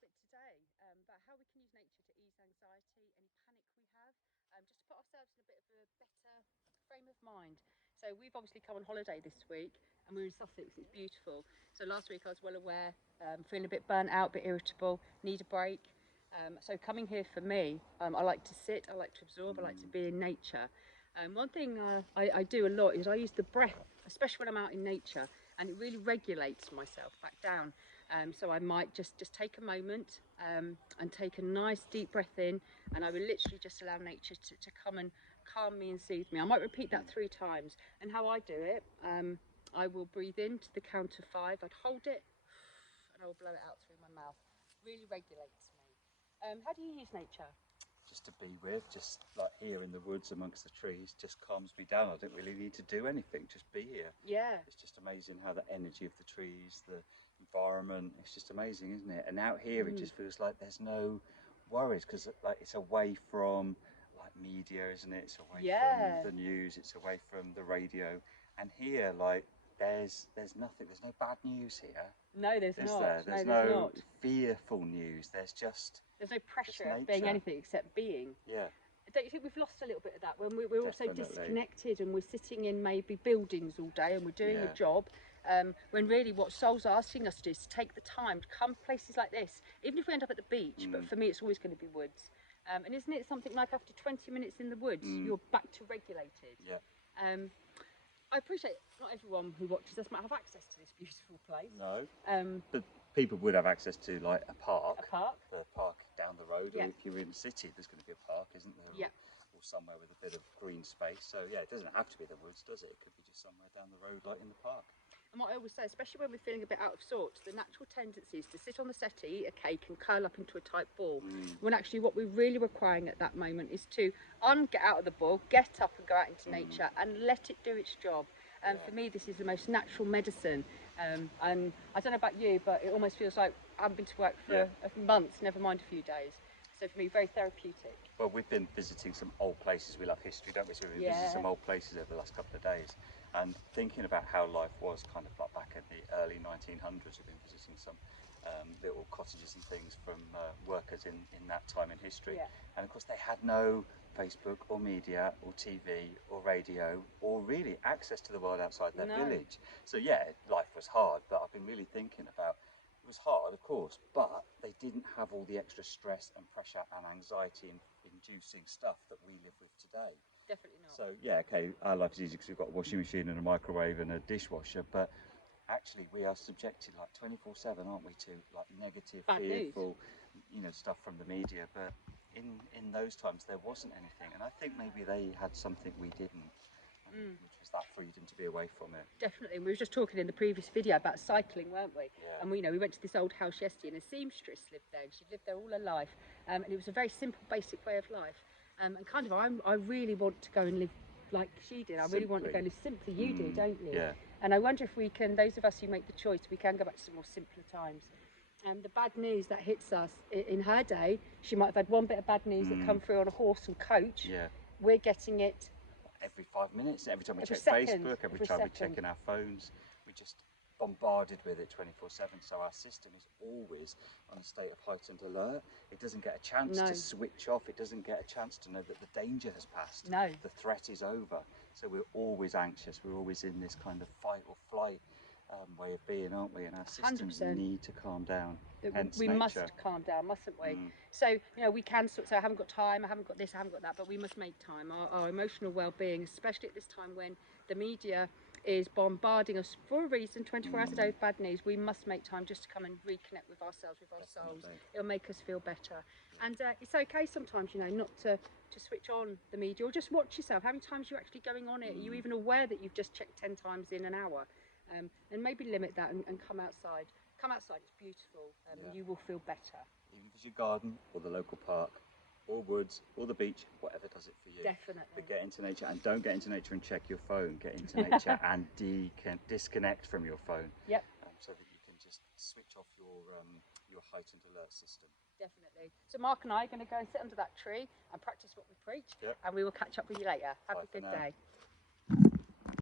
topic today about how we can use nature to ease anxiety, any panic we have, just to put ourselves in a bit of a better frame of mind. So we've obviously come on holiday this week, and we're in Sussex. It's beautiful. So last week I was well aware, feeling a bit burnt out, a bit irritable, need a break. So coming here for me, I like to sit, I like to absorb, I like to be in nature. One thing I do a lot is I use the breath, especially when I'm out in nature, and it really regulates myself back down. So I might just take a moment and take a nice deep breath in, and I will literally just allow nature to come and calm me and soothe me. I might repeat that 3 times. And how I do it, I will breathe in to the count of 5, I'd hold it, and I will blow it out through my mouth. Really regulates me. How do you use nature? Just to be with, just like here in the woods amongst the trees, just calms me down. I don't really need to do anything, just be here. Yeah. It's just amazing how the energy of the trees, the environment, it's just amazing, isn't it? And out here it just feels like there's no worries, because like it's away from like media, isn't it? It's away from the news, it's away from the radio. And here, like, there's nothing, there's no bad news here. No, there's not. There's no, no fearful news. There's no pressure of being anything except being. Yeah. Don't you think we've lost a little bit of that when we're all so Definitely. disconnected, and we're sitting in maybe buildings all day and we're doing a job, when really what soul's asking us to do is to take the time to come places like this, even if we end up at the beach, but for me it's always going to be woods. And isn't it something like after 20 minutes in the woods, you're back to regulated? Yeah. I appreciate not everyone who watches us might have access to this beautiful place. No. But people would have access to like a park. The park down the road. Or if you're in the city, there's going to be a park, isn't there? Yeah. Or somewhere with a bit of green space. So yeah, it doesn't have to be the woods, does it? It could be just somewhere down the road, like in the park. And what I always say, especially when we're feeling a bit out of sorts, the natural tendency is to sit on the settee, eat a cake and curl up into a tight ball. When actually what we're really requiring at that moment is to get out of the ball, get up and go out into nature and let it do its job. And for me, this is the most natural medicine. And I don't know about you, but it almost feels like I haven't been to work for months, never mind a few days. So for me, very therapeutic. Well, we've been visiting some old places. We love history, don't we? So we've been visiting some old places over the last couple of days. And thinking about how life was kind of like back in the early 1900s, we've been visiting some little cottages and things from workers in that time in history. And of course they had no Facebook or media or TV or radio or really access to the world outside their village. So yeah, life was hard, but I've been really thinking about, it was hard of course, but they didn't have all the extra stress and pressure and anxiety inducing stuff that we live with today. Definitely not. So yeah, okay, our life is easy because we've got a washing machine and a microwave and a dishwasher, but actually we are subjected like 24/7, aren't we, to like negative, fearful, stuff from the media. But in those times there wasn't anything, and I think maybe they had something we didn't, which was that freedom to be away from it. Definitely. We were just talking in the previous video about cycling, weren't we? Yeah. And we went to this old house yesterday, and a seamstress lived there, and she'd lived there all her life, and it was a very simple, basic way of life. And kind of, I really want to go and live like she did. I really want to go and live simply. You do, don't you? Yeah. And I wonder if we can, those of us who make the choice, we can go back to some more simpler times. And the bad news that hits us in her day, she might have had one bit of bad news that come through on a horse and coach. Yeah. We're getting it every 5 minutes, every time we check second, Facebook, every time we're checking our phones, we just bombarded with it 24/7. So our system is always on a state of heightened alert. It doesn't get a chance to switch off. It doesn't get a chance to know that the danger has passed. The threat is over. So we're always anxious. We're always in this kind of fight or flight way of being, aren't we? And our systems 100%. Need to calm down. We must calm down, mustn't we? So we can sort of say, I haven't got time, I haven't got this, I haven't got that, but we must make time. Our emotional well-being, especially at this time when the media is bombarding us for a reason, 24 hours a day with bad news, we must make time just to come and reconnect with ourselves, with our souls. It'll make us feel better. And it's okay sometimes, not to switch on the media, or just watch yourself. How many times are you actually going on it? Are you even aware that you've just checked 10 times in an hour? And maybe limit that and come outside. Come outside, it's beautiful, and you will feel better. Even if it's your garden or the local park or woods or the beach, whatever does it for you. Definitely. But get into nature, and don't get into nature and check your phone. Get into nature and disconnect from your phone. Yep. So that you can just switch off your heightened alert system. Definitely. So Mark and I are going to go and sit under that tree and practice what we preach, and we will catch up with you later. Have a good day.